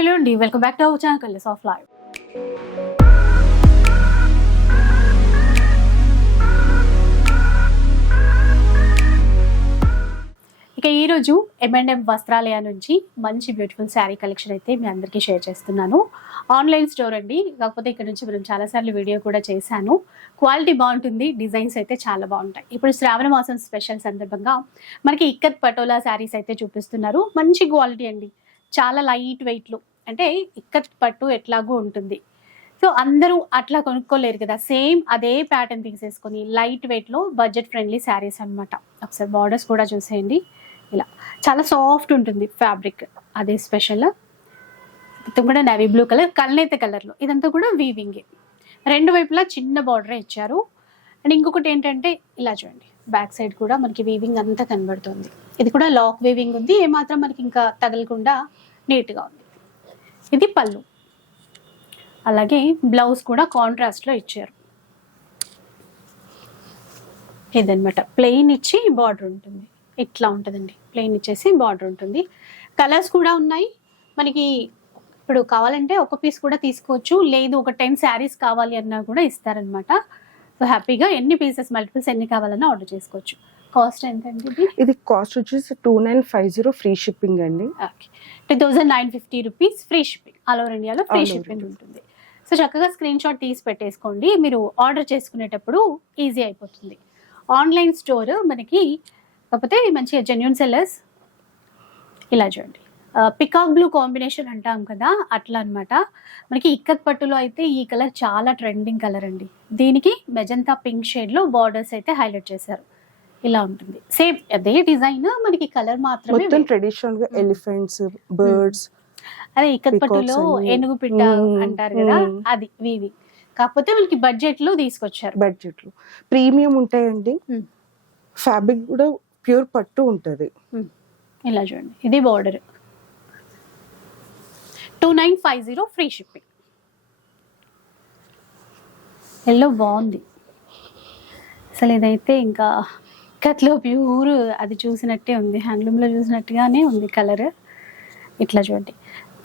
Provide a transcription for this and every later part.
Hello అండి, welcome back to our channel colours of life. ఇక ఈరోజు M&M వస్త్రాలయ నుంచి మంచి బ్యూటిఫుల్ శారీ కలెక్షన్ అయితే మీ అందరికీ షేర్ చేస్తున్నాను. ఆన్లైన్ స్టోర్ అండి, కాకపోతే ఇక్కడ నుంచి మనం చాలాసార్లు వీడియో కూడా చేశాను. క్వాలిటీ బాగుంటుంది, డిజైన్స్ అయితే చాలా బాగుంటాయి. ఇప్పుడు శ్రావణ మాసం స్పెషల్ సందర్భంగా మనకి ఇక్కత్ పటోలా శారీస్ అయితే చూపిస్తున్నారు. మంచి క్వాలిటీ అండి, చాలా లైట్ వెయిట్లు. అంటే ఇక్కత్ పట్టు ఎట్లాగూ ఉంటుంది, సో అందరూ అట్లా కొనుక్కోలేరు కదా, సేమ్ అదే ప్యాటర్న్ తీసేసుకొని లైట్ వెయిట్లో బడ్జెట్ ఫ్రెండ్లీ శారీస్ అనమాట. ఒకసారి బార్డర్స్ కూడా చూసేయండి, ఇలా చాలా సాఫ్ట్ ఉంటుంది ఫ్యాబ్రిక్, అదే స్పెషల్. మొత్తం కూడా నేవీ బ్లూ కలర్, కల్నేత కలర్లో, ఇదంతా కూడా వీవింగ్. రెండు వైపులా చిన్న బార్డరే ఇచ్చారు. అండ్ ఇంకొకటి ఏంటంటే ఇలా చూడండి, బ్యాక్ సైడ్ కూడా మనకి వీవింగ్ అంతా కనబడుతుంది. ఇది కూడా లాక్ వీవింగ్ ఉంది, ఏమాత్రం మనకి ఇంకా తగలకుండా నీట్గా ఉంది. ఇది పళ్ళు, అలాగే బ్లౌజ్ కూడా కాంట్రాస్ట్లో ఇచ్చారు. ఇదనమాట, ప్లెయిన్ ఇచ్చి బార్డర్ ఉంటుంది, ఇట్లా ఉంటుందండి. ప్లెయిన్ ఇచ్చేసి బార్డర్ ఉంటుంది. కలర్స్ కూడా ఉన్నాయి మనకి. ఇప్పుడు కావాలంటే ఒక పీస్ కూడా తీసుకోవచ్చు, లేదు ఒక 10 శారీస్ కావాలి అన్నా కూడా ఇస్తారనమాట. సో హ్యాపీగా ఎన్ని పీసెస్, మల్టిపుల్స్ ఎన్ని కావాలన్నా ఆర్డర్ చేసుకోవచ్చు. కాస్ట్ ఎంత అండి? ఇది కాస్ట్ వచ్చేసి 2950 ఫ్రీ షిప్పింగ్ అండి. Okay, 2950 rupees free shipping, all over ఇండియాలో ఫ్రీ షిప్పింగ్ ఉంటుంది. సో చక్కగా స్క్రీన్ షాట్ తీసి పెట్టేసుకోండి, మీరు ఆర్డర్ చేసుకునేటప్పుడు ఈజీ అయిపోతుంది. ఆన్లైన్ స్టోర్ మనకి, కాకపోతే మంచిగా జెన్యూన్ సెల్లర్స్. ఇలా చూడండి, పికాక్ బ్లూ కాంబినేషన్ అంటాం కదా, అట్లా అనమాట. మనకి ఇక్కత్ పట్టులో అయితే ఈ కలర్ చాలా ట్రెండింగ్ కలర్ అండి. దీనికి మెజంతా పింక్ షేడ్లో బార్డర్స్ అయితే హైలైట్ చేశారు. ఇలా ఉంటుంది, సేమ్ అదే డిజైన్, మనకి కలర్ మాత్రమే ట్రెడిషనల్ గా ఎలిఫెంట్స్, బర్డ్స్, అదే ఇక్కత్ పట్టులో ఏనుగు పిట్ట అంటారు కదా, అది వీవి. కాకపోతే మనకి బడ్జెట్ లో తీసుకొచ్చారు. బడ్జెట్ లో ప్రీమియం ఉంటాయండి, ఫ్యాబ్రిక్ కూడా ప్యూర్ పట్టు ఉంటది. ఇలా చూడండి, ఇది బార్డర్. 2950 free shipping. ఎల్లో బాగుంది అసలు, ఇదైతే ఇంకా ఇక్కత్లో ప్యూర్ అది చూసినట్టే ఉంది, హ్యాండ్లూమ్లో చూసినట్టుగానే ఉంది కలర్. ఇట్లా చూడండి,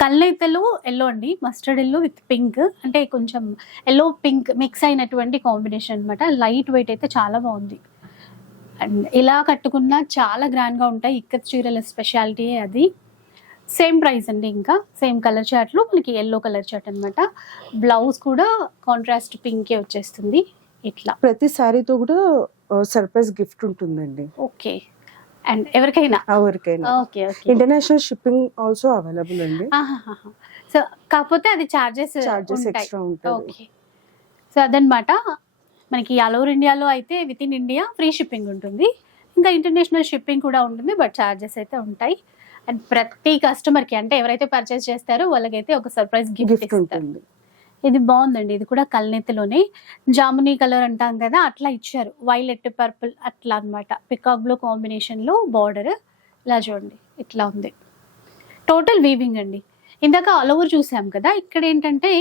కళ్ళైతలో ఎల్లో అండి, మస్టర్డ్ ఎల్లో విత్ పింక్, అంటే కొంచెం ఎల్లో పింక్ మిక్స్ అయినటువంటి కాంబినేషన్ అనమాట. లైట్ వెయిట్ అయితే చాలా బాగుంది. అండ్ ఇలా కట్టుకున్నా చాలా గ్రాండ్గా ఉంటాయి. ఇక్కత్ చీరల స్పెషాలిటీ అది. సేమ్ ప్రైస్ అండి, ఇంకా సేమ్ కలర్ చార్ట్లో మనకి ఎల్లో కలర్ చార్ట్ అనమాట. బ్లౌజ్ కూడా కాంట్రాస్ట్ పింకే వచ్చేస్తుంది. ఇట్లా ప్రతి శారీతో కూడా సర్ప్రైజ్ గిఫ్ట్ ఉంటుందండి. ఓకే, అండ్ ఎవరికైనా okay, international shipping also available అండి. సో కాకపోతే అది చార్జెస్ ఎక్స్ట్రా ఉంటాయి. ఓకే, సో అదనమాట. మనకి ఆల్ ఓవర్ ఇండియాలో అయితే with in India free shipping ఉంటుంది, ఇంకా ఇంటర్నేషనల్ షిప్పింగ్ కూడా ఉంటుంది, బట్ చార్జెస్ అయితే ఉంటాయి. అండ్ ప్రతి కస్టమర్కి, అంటే ఎవరైతే పర్చేస్ చేస్తారో వాళ్ళకైతే ఒక సర్ప్రైజ్ గిఫ్ట్ ఉంటుంది. ఇది బాగుందండి, ఇది కూడా కల్నేతలోనే జామునీ కలర్ అంటాం కదా, అట్లా ఇచ్చారు. వైలెట్ పర్పుల్ అట్లా అనమాట. పికాక్ బ్లూ కాంబినేషన్లో బార్డర్. ఇలా చూడండి, ఇట్లా ఉంది. టోటల్ వీవింగ్ అండి. ఇందాక ఆల్ ఓవర్ చూసాం కదా, ఇక్కడ ఏంటంటే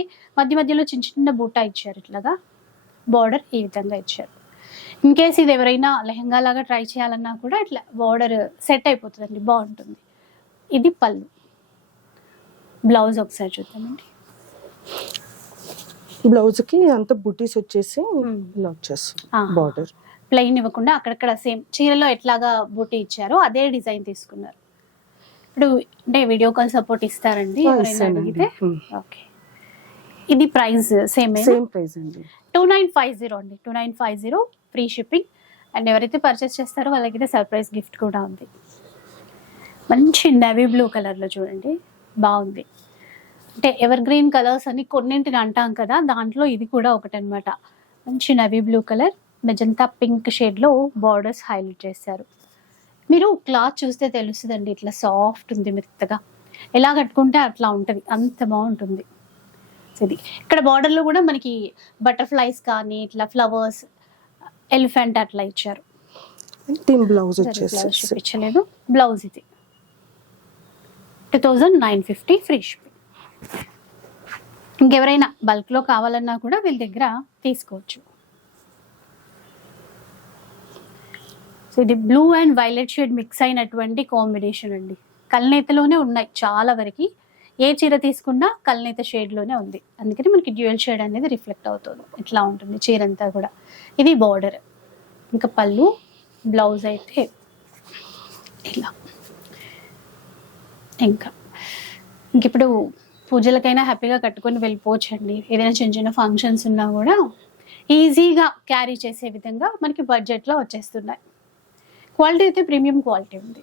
మధ్య మధ్యలో చిన్న చిన్న బూటా ఇచ్చారు. ఇట్లాగా బార్డర్ ఈ విధంగా ఇచ్చారు. ఇన్ కేస్ ఇది ఎవరైనా లెహంగా లాగా ట్రై చేయాలన్నా కూడా ఇట్లా బార్డర్ సెట్ అయిపోతుందండి, బాగుంటుంది. ఇది పళ్ళు. బ్లౌజ్ ఒకసారి చూద్దామండి. బ్లౌజ్ కి అంత బుటీస్ వచ్చేసి ఇలా వచ్చేస్తుంది బార్డర్. ప్లెయిన్ ఇవ్వకుండా అక్కడక్కడ సేమ్ చీరలో ఎట్లాగా బూటీ ఇచ్చారో అదే డిజైన్ తీసుకున్నారు. ఇప్పుడు అంటే వీడియో కాల్ సపోర్ట్ ఇస్తారండి ఎవరైనా అడిగితే? ఓకే, ఇది ప్రైస్ సేమ్ ప్రైస్ అండి, 2950 అండి. 2950 ఫ్రీ షిప్పింగ్. అండ్ ఎవరైతే పర్చేస్ చేస్తారో వాళ్ళకైతే సర్ప్రైజ్ గిఫ్ట్ కూడా ఉంది. మంచి నేవీ బ్లూ కలర్లో చూడండి, బాగుంది. అంటే ఎవర్ గ్రీన్ కలర్స్ అని కొన్నింటిని అంటాం కదా, దాంట్లో ఇది కూడా ఒకటి అనమాట. మంచి navy blue colour, magenta pink షేడ్లో బార్డర్స్ హైలైట్ చేశారు. మీరు క్లాత్ చూస్తే తెలుస్తుందండి, ఇట్లా సాఫ్ట్ ఉంది, మెత్తగా. ఎలా కట్టుకుంటే అట్లా ఉంటుంది, అంత బాగుంటుంది. ఇది ఇక్కడ బార్డర్లో కూడా మనకి బటర్ఫ్లైస్ కానీ ఇట్లా ఫ్లవర్స్, ఎలిఫెంట్ అట్లా ఇచ్చారు. బ్లౌజ్ చూపించలేదు. బ్లౌజ్ ఇది 2950 ఫ్రీ షిప్పింగ్. ఇంకెవరైనా బల్క్లో కావాలన్నా కూడా వీళ్ళ దగ్గర తీసుకోవచ్చు. సో ఇది blue and violet shade mix అయినటువంటి కాంబినేషన్ అండి. కల్నేతలోనే ఉన్నాయి చాలా వరకు. ఏ చీర తీసుకున్నా కల్నేత షేడ్లోనే ఉంది, అందుకని మనకి డ్యూయల్ షేడ్ అనేది రిఫ్లెక్ట్ అవుతుంది. ఇట్లా ఉంటుంది చీర అంతా కూడా. ఇది బార్డర్, ఇంకా పళ్ళు, బ్లౌజ్ అయితే ఇలా. ఇంకా ఇప్పుడు పూజలకైనా హ్యాపీగా కట్టుకొని వెళ్ళిపోవచ్చండి. ఏదైనా చిన్న చిన్న ఫంక్షన్స్ ఉన్నా కూడా ఈజీగా క్యారీ చేసే విధంగా మనకి బడ్జెట్లో వచ్చేస్తున్నాయి. క్వాలిటీ అయితే ప్రీమియం క్వాలిటీ ఉంది.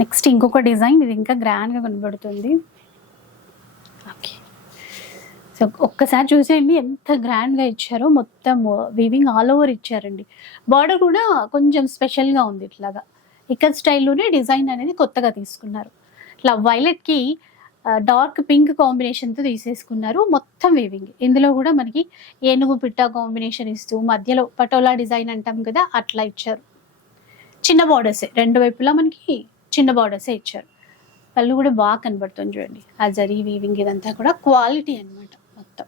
నెక్స్ట్ ఇంకొక డిజైన్, ఇది ఇంకా గ్రాండ్గా కనబడుతుంది. ఓకే, సో ఒక్కసారి చూసేయండి ఎంత గ్రాండ్గా ఇచ్చారో. మొత్తం వీవింగ్ ఆల్ ఓవర్ ఇచ్చారండి. బార్డర్ కూడా కొంచెం స్పెషల్గా ఉంది, ఇట్లాగా ఇక్కడ స్టైల్లోనే డిజైన్ అనేది కొత్తగా తీసుకున్నారు. ఇట్లా వైలెట్కి డార్క్ పింక్ కాంబినేషన్తో తీసేసుకున్నారు. మొత్తం వీవింగ్. ఇందులో కూడా మనకి ఏనుగు పిట్ట కాంబినేషన్ ఇస్తూ మధ్యలో పటోలా డిజైన్ అంటాం కదా, అట్లా ఇచ్చారు. చిన్న బార్డర్సే, రెండు వైపులా మనకి చిన్న బార్డర్సే ఇచ్చారు. పళ్ళు కూడా బాగా కనబడుతుంది చూడండి. ఆ జరీ వీవింగ్ ఇదంతా కూడా క్వాలిటీ అన్నమాట మొత్తం.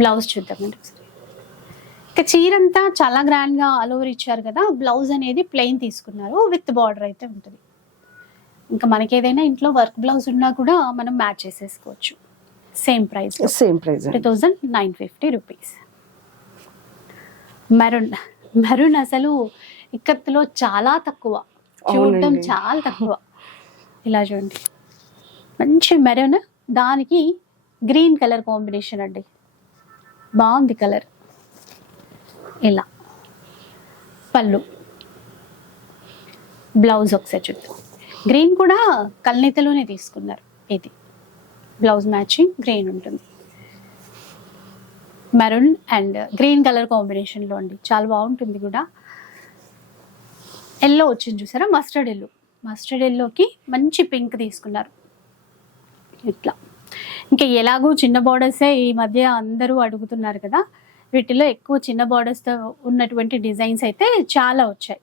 బ్లౌజ్ చూద్దామండి ఒకసారి. ఇక చీర అంతా చాలా గ్రాండ్గా ఆల్ ఓవర్ ఇచ్చారు కదా, బ్లౌజ్ అనేది ప్లెయిన్ తీసుకున్నారు, విత్ బార్డర్ అయితే ఉంటుంది. ఇంకా మనకి ఏదైనా ఇంట్లో వర్క్ బ్లౌజ్ ఉన్నా కూడా మనం మ్యాచ్ చేసేసుకోవచ్చు. Same price 2950 rupees. మెరూన్ అసలు ఇక్కత్తులో చాలా తక్కువ, చూడటం చాలా తక్కువ. ఇలా చూడండి, మంచి మెరూన్, దానికి గ్రీన్ కలర్ కాంబినేషన్ అండి, బాగుంది కలర్. ఇలా పళ్ళు, బ్లౌజ్ ఒకసారి చూద్దాం. గ్రీన్ కూడా కల్నేతలోనే తీసుకున్నారు. ఇది బ్లౌజ్ మ్యాచింగ్ గ్రీన్ ఉంటుంది. మెరూన్ అండ్ గ్రీన్ కలర్ కాంబినేషన్లో అండి, చాలా బాగుంటుంది కూడా. ఎల్లో వచ్చింది చూసారా, మస్టర్డ్ ఎల్లో. మస్టర్డ్ ఎల్లోకి మంచి పింక్ తీసుకున్నారు ఇట్లా. ఇంకా ఎలాగో చిన్న బార్డర్సే ఈ మధ్య అందరూ అడుగుతున్నారు కదా, వీటిలో ఎక్కువ చిన్న బార్డర్స్తో ఉన్నటువంటి డిజైన్స్ అయితే చాలా వచ్చాయి.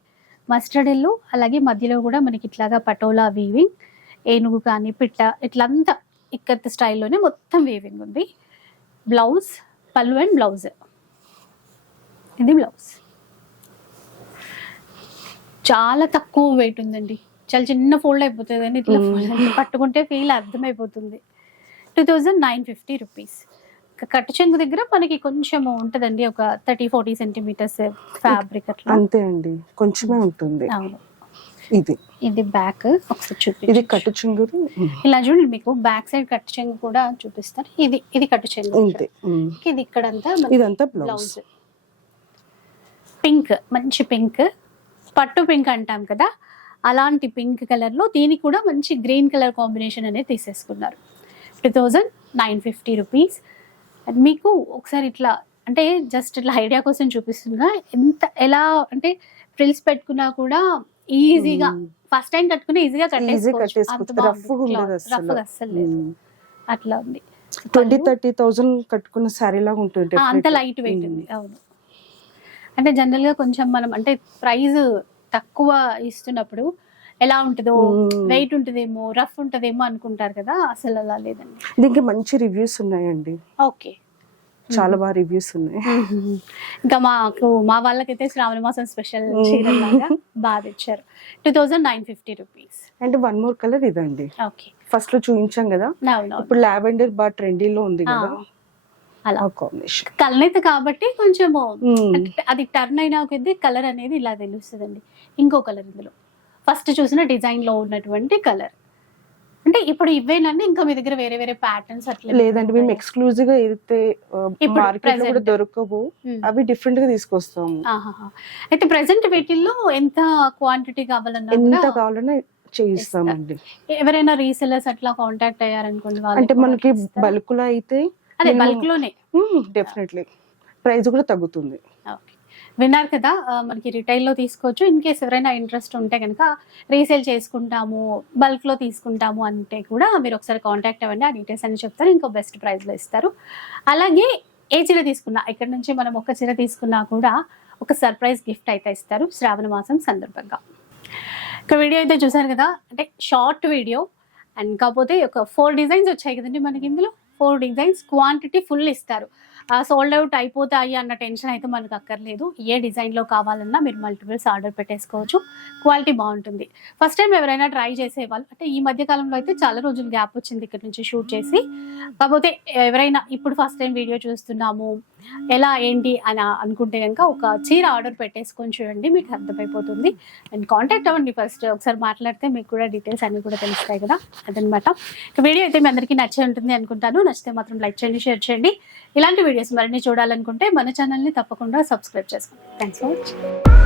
మస్టర్డ్ ఎల్లో, అలాగే మధ్యలో కూడా మనకి ఇట్లాగా పటోలా వీవింగ్, ఏనుగు కానీ పిట్ట ఇట్లంతా ఇక్కత్ స్టైల్లోనే మొత్తం వీవింగ్ ఉంది. బ్లౌజ్, పళ్ళు అండ్ బ్లౌజ్. ఇది బ్లౌజ్. చాలా తక్కువ వెయిట్ ఉందండి, చాలా చిన్న ఫోల్డ్ అయిపోతుంది అండి. ఇట్లా పట్టుకుంటే ఫీల్ అర్థమైపోతుంది. 2950 రూపీస్. కట్టు చెంగు దగ్గర మనకి కొంచెం ఉంటదండి, ఒక 30-40 సెంటీమీటర్స్ ఫ్యాబ్రిక్ అట్లా. అంతే అండి, కొంచెమే ఉంటుంది. అవును. ఇది బ్యాక్ ఒకసారి చూపి. ఇది కట్టు చెంగు. ఇలా చూడండి, మీకు బ్యాక్ సైడ్ కట్టు చెంగు కూడా చూపిస్తారు. ఇది కట్టు చెంగు. ఇది ఇక్కడంతా ఇదంతా బ్లౌజ్. పింక్, మంచి పింక్, పట్టు పింక్ అంటాం కదా, అలాంటి పింక్ కలర్ లో దీనికి కూడా మంచి గ్రీన్ కలర్ కాంబినేషన్ అనేది తీసేసుకున్నారు. 2950 రూపీస్. మీకు ఒకసారి ఇట్లా అంటే జస్ట్ ఇట్లా ఐడియా కోసం చూపిస్తున్నా, ఎంత ఎలా అంటే ఫ్రిల్స్ పెట్టుకున్నా కూడా ఈజీగా ఫస్ట్ టైం కట్టుకుని ఈజీగా కట్టేసుకోవచ్చు. రఫ్ అస్సలు లేదు, అట్లా ఉంది. 20,000-30,000 కట్టుకున్న శారీ లాగా ఉంటుంది, అంత లైట్ వెయిట్ ఉంది. అవును, అంటే జనరల్ గా కొంచెం మనం అంటే ప్రైస్ తక్కువ ఇస్తున్నప్పుడు ఎలా ఉంటుందో, వెయిట్ ఉంటుందేమో, రఫ్ ఉంటుందేమో అనుకుంటారు కదా, అసలు అలా లేదండి. దీనికి మంచి రివ్యూస్ ఉన్నాయండి. ఓకే, చాలా బాగా రివ్యూస్ ఉన్నాయి. ఇంకా మా వాళ్ళకైతే శ్రావణ మాసం స్పెషల్ చీరలాగా బాగా ఇచ్చారు. 2950 rupees. And one more colour ఇదండి. ఓకే, ఫస్ట్ లో చూపించాం కదా, ఇప్పుడు లావెండర్ బాగా ట్రెండీలో ఉంది కదా, అలా కాంబినేషన్. కలనేత కాబట్టి కొంచెం అది టర్న్ అయినా కొద్దీ కలర్ అనేది ఇలా తెలుస్తుందండి. ఇంకో కలర్ ఇందులో ఫస్ట్ చూసిన డిజైన్ లో ఉన్నటువంటి కలర్. అంటే ఇప్పుడు ఇవేనండి, ఇంకా మీ దగ్గర వేరే వేరే ప్యాటర్న్స్ అట్లా లేదండి. మేము ఎక్స్క్లూజివ్ గా ఏదైతే మార్కెట్ లో కూడా దొరకవు అవి డిఫరెంట్ గా తీసుకొస్తాము. అయితే ప్రెసెంట్ వీటిల్లో ఎంత క్వాంటిటీ కావాలన్నా ఎంత కావాలన్నా చేయిస్తామండి. ఎవరైనా రీసెలర్స్ అట్లా కాంటాక్ట్ అయ్యారనుకోండి, అంటే మనకి బల్క్ లో అయితే అదే బల్క్ లోనే డెఫినెట్లీ ప్రైస్ కూడా తగ్గుతుంది. విన్నారు కదా, మనకి రిటైల్లో తీసుకోవచ్చు. ఇన్ కేస్ ఎవరైనా ఇంట్రెస్ట్ ఉంటే కనుక రీసేల్ చేసుకుంటాము, బల్క్లో తీసుకుంటాము అంటే కూడా మీరు ఒకసారి కాంటాక్ట్ అవ్వండి, ఆ డీటెయిల్స్ అని చెప్తారు, ఇంకో బెస్ట్ ప్రైస్లో ఇస్తారు. అలాగే ఏ చీర తీసుకున్నా, ఇక్కడ నుంచి మనం ఒక చీర తీసుకున్నా కూడా ఒక సర్ప్రైజ్ గిఫ్ట్ అయితే ఇస్తారు శ్రావణ మాసం సందర్భంగా. ఇక వీడియో అయితే చూసారు కదా, అంటే షార్ట్ వీడియో అండ్ కాకపోతే ఒక 4 డిజైన్స్ వచ్చాయి కదండి మనకి. ఇందులో 4 డిజైన్స్, క్వాంటిటీ ఫుల్ ఇస్తారు. సోల్డ్ అవుట్ అయిపోతాయి అన్న టెన్షన్ అయితే మనకు అక్కర్లేదు. ఏ డిజైన్లో కావాలన్నా మీరు మల్టిపుల్స్ ఆర్డర్ పెట్టేసుకోవచ్చు. క్వాలిటీ బాగుంటుంది. ఫస్ట్ టైం ఎవరైనా ట్రై చేసేవాళ్ళు అంటే ఈ మధ్య కాలంలో అయితే చాలా రోజులు గ్యాప్ వచ్చింది ఇక్కడ నుంచి షూట్ చేసి. కాకపోతే ఎవరైనా ఇప్పుడు ఫస్ట్ టైం వీడియో చూస్తున్నాము ఎలా ఏంటి అని అనుకుంటే కనుక ఒక చీర ఆర్డర్ పెట్టేసుకొని చూడండి, మీకు అర్థమైపోతుంది. అండ్ కాంటాక్ట్ అవ్వండి, ఫస్ట్ ఒకసారి మాట్లాడితే మీకు కూడా డీటెయిల్స్ అన్ని కూడా తెలుస్తాయి కదా, అదనమాట. వీడియో అయితే మీ అందరికీ నచ్చే ఉంటుంది అనుకుంటాను. నచ్చితే మాత్రం లైక్ చేయండి, షేర్ చేయండి. ఇలాంటి వీడియోస్ మరిన్ని చూడాలనుకుంటే మన ఛానల్ని తప్పకుండా సబ్స్క్రైబ్ చేసుకోండి. Thanks for watching.